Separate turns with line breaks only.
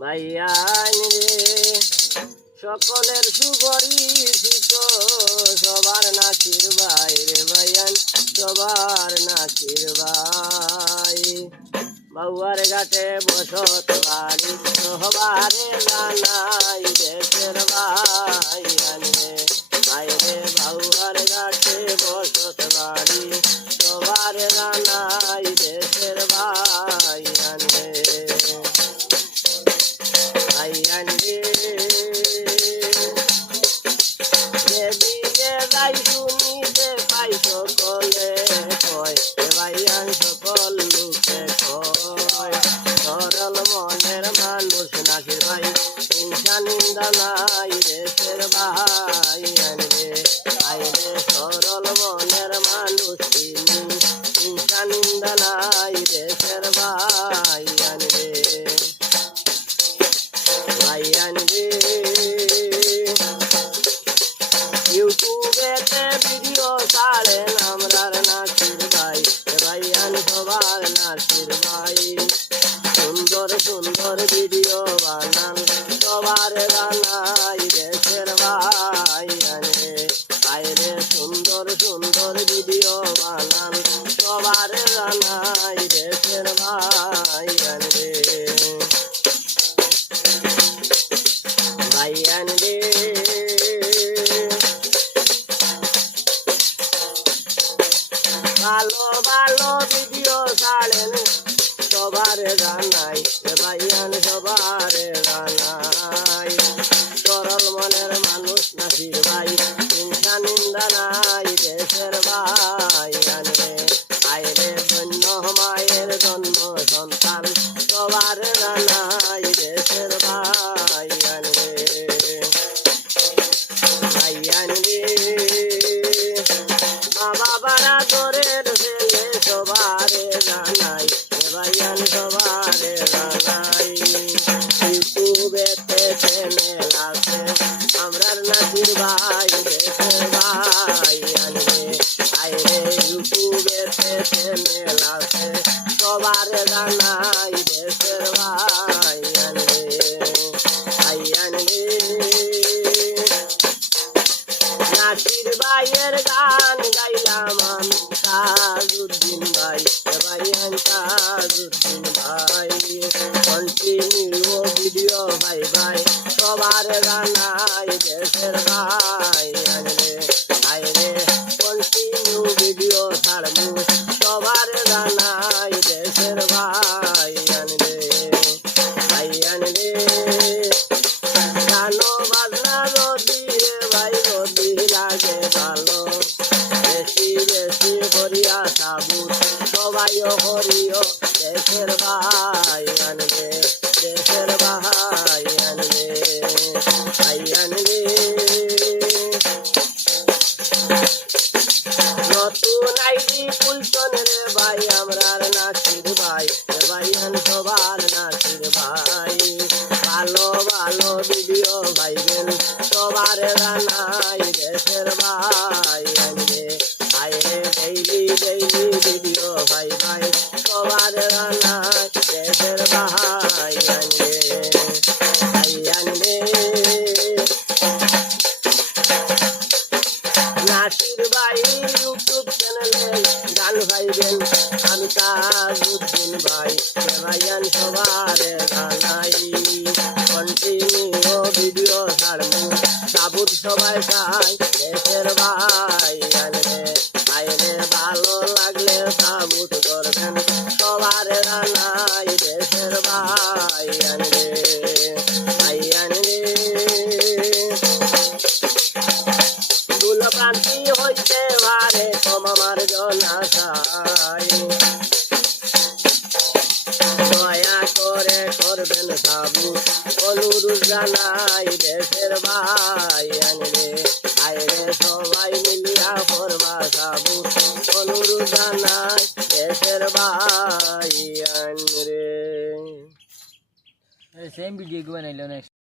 ভাইয়ান রে সকলের সুপরিচিত, সবার নাচির ভাই রে ভাইয়ান সবার নাচির ভাই। বাউয়ার ঘাটে বসত বাড়ি সবারে জানাই দেশের ভাই রে বাউয়ার ঘাটে বসত বাড়ি, সবার জানাই যাই শুনিতে পাই সকলে কয় এ ভাইয়ান সকল লোকে কয় সরল মনের মানুষ নাকি ভাই হিংসা নিন্দা নাই দেশের ভাই রে সরল মনের মানুষ তিনি হিংসা নিন্দা নাই দেশের ভাইয়ান রে ভাইয়ান রে ভাইয়ান সবার ভালো ভালো ভিডিও ছাড়েন। সবার জানাই ভাইয়ান সবার জানাই। সরল মনের মানুষ নাসির ভাই হিংসা নিন্দা নাই দেশের ভাইয়ান রে আইরে ধন্য মায়ের জন্ম, সন্তান সবার জানাই। চ্যানেল আছে সবারে জানাই দেশের ভাইয়ান ভাইয়ান নাসির ভাইয়ের গান গাইলাম আমি তাজুদ্দিন ভাই ভাইয়ান তাজুদ্দিন ভাই কন্টিনিউ ভিডিও ভাই ভাই সবার জানাই দেশের ভাই সবাই করিও, দেশের ভাই আনবে, দেশের ভাই আনবে ভাই আনবে। নতুন আইডি কুলচন রে ভাই আমরার তাজুদ্দিন ভাই এ সবার জানাই কন্টিনিউ ভিডিও ছাড়মু সাবুত সবাই চাই দেশের ভাই আনবে আইরে ভালো লাগলে সাবুত করবেন সবার জানাই দেশের ভাই আনবে ভাই আনবে দুলপ্রান্তি হইতে পারে কম আমার জনাশাই দয়া সাবু কলুর জানাই দেশের ভাই আনবে আইরে সবাই মিলিয়া করবা সাবু কলুর জানাই দেশের ভাই আনরে
সেম ভিডিও বানাইলো নেক্সট